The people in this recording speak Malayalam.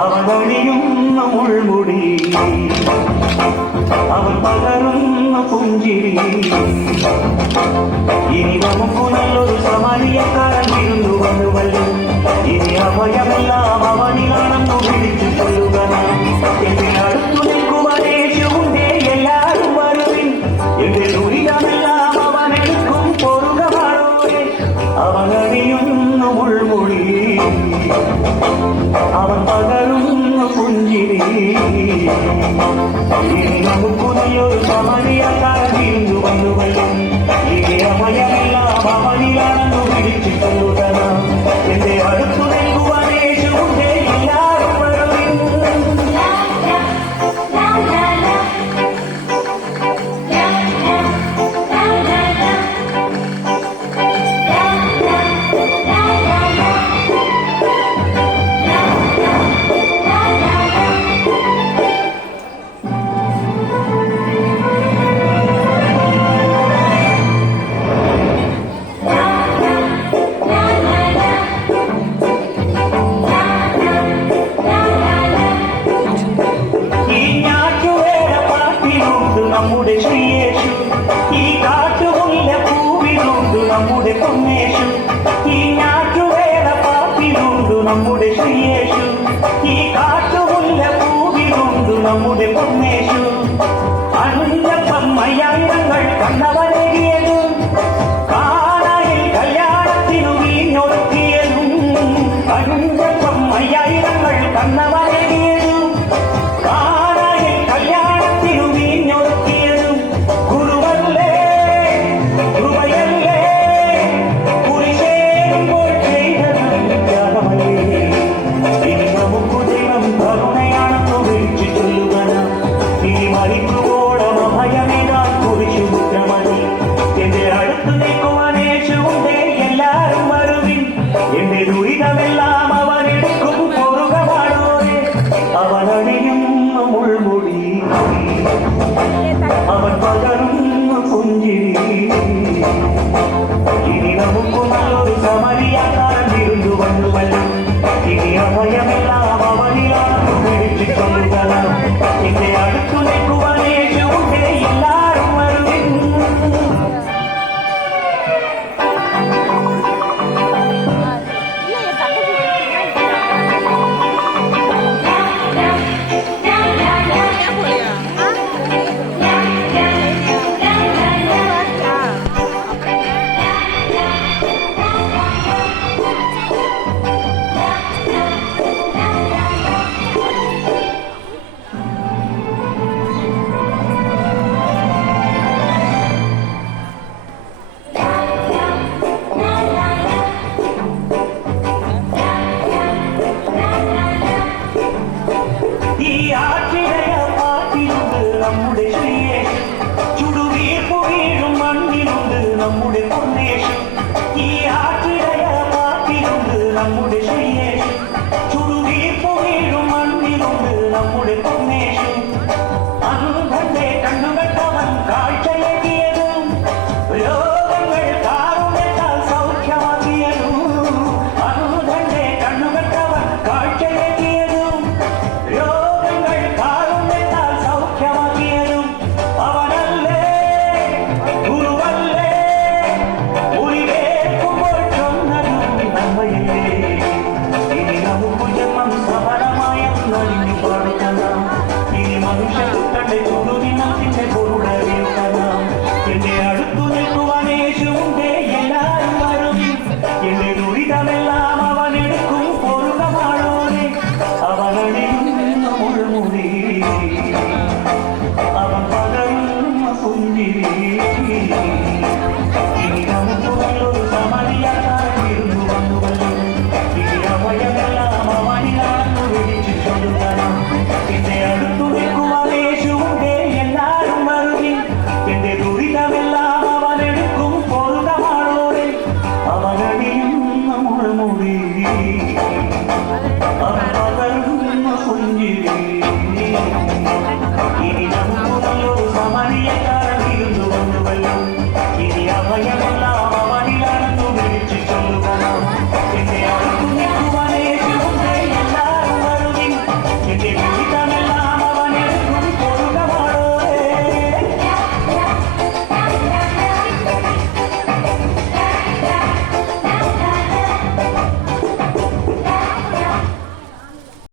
അവനണിയുന്ന മുൾമുടി അവൻ പകരുന്ന പുഞ്ചിരി ഇനി നമുക്ക് നല്ലൊരു സമരിയക്കാരൻ വിരുന്നു വന്നുവല്ലോ ഇനി അഭയമെല്ലാം അവനിലാണെന്നു വിളിച്ചു കൊള്ളുക എന്റെ അടുത്തു നിൽക്കുവാനേശുണ്ടേ എല്ലാവരും വരുവിൻ എന്റെ ദുരിതമെല്ലാം അവനെടുക്കും പൊറുക പാടോടെ അവനണിയുന്ന മുൾമുടി അവൻ പകരുന്ന പുഞ്ചിരി ഇനി നമുക്ക് നല്ലൊരു സമരിയക്കാരൻ വിരുന്നു വന്നുവല്ലോ ഇനി അഭയമെല്ലാം അവനിലാണെന്നു വിളിച്ചു കൊള്ളുക എന്റെ അടുത്തു നിൽക്കുവാനേശുണ്ടേ എല്ലാവരും വരുവിൻ നമ്മുടെ ശ്രീയേശു ഈ കാട്ടുമുല്ല പൂവിലുണ്ട് നമ്മുടെ പൊന്നേശു ഈ ഞാറ്റുവേല പാട്ടിലുണ്ട് നമ്മുടെ ശ്രീയേശു ഈ കാട്ടുമുല്ല പൂവിലുണ്ട് നമ്മുടെ പൊന്നേശു അഞ്ചപ്പമ്മയ്യായിരങ്ങൾ കണ്ടവരേകിയതും കാനായിൽ കല്യാണത്തിനു വീഞ്ഞൊടുക്കിയതും അഞ്ചപ്പമ്മയ്യായിരങ്ങൾ കണ്ടവരേകിയതും എന്റെ ദുരിതമെല്ലാം അവനെടുക്കും പൊറുക പാടോടെ അവനണിയുന്ന മുൾമുടി അവൻ പകരുന്ന പുഞ്ചിരി ഇനി നമുക്ക് നല്ലൊരു സമരിയാക്കാരൻ വിരുന്നു വന്നുവല്ലോ ഇനി അഭയമെല്ലാം അവനിലാണെന്ന് വിളിച്ചിട്ടുള്ള എന്റെ അടുത്തു നിൽക്കുവാനേശുണ്ടേ എല്ലാവരും വരുവിൻ നമ്മുടെ ശ്രീയേശു ചുടുവീർപ്പു വീഴും മണ്ണിലുണ്ട് നമ്മുടെ പൊന്നേശു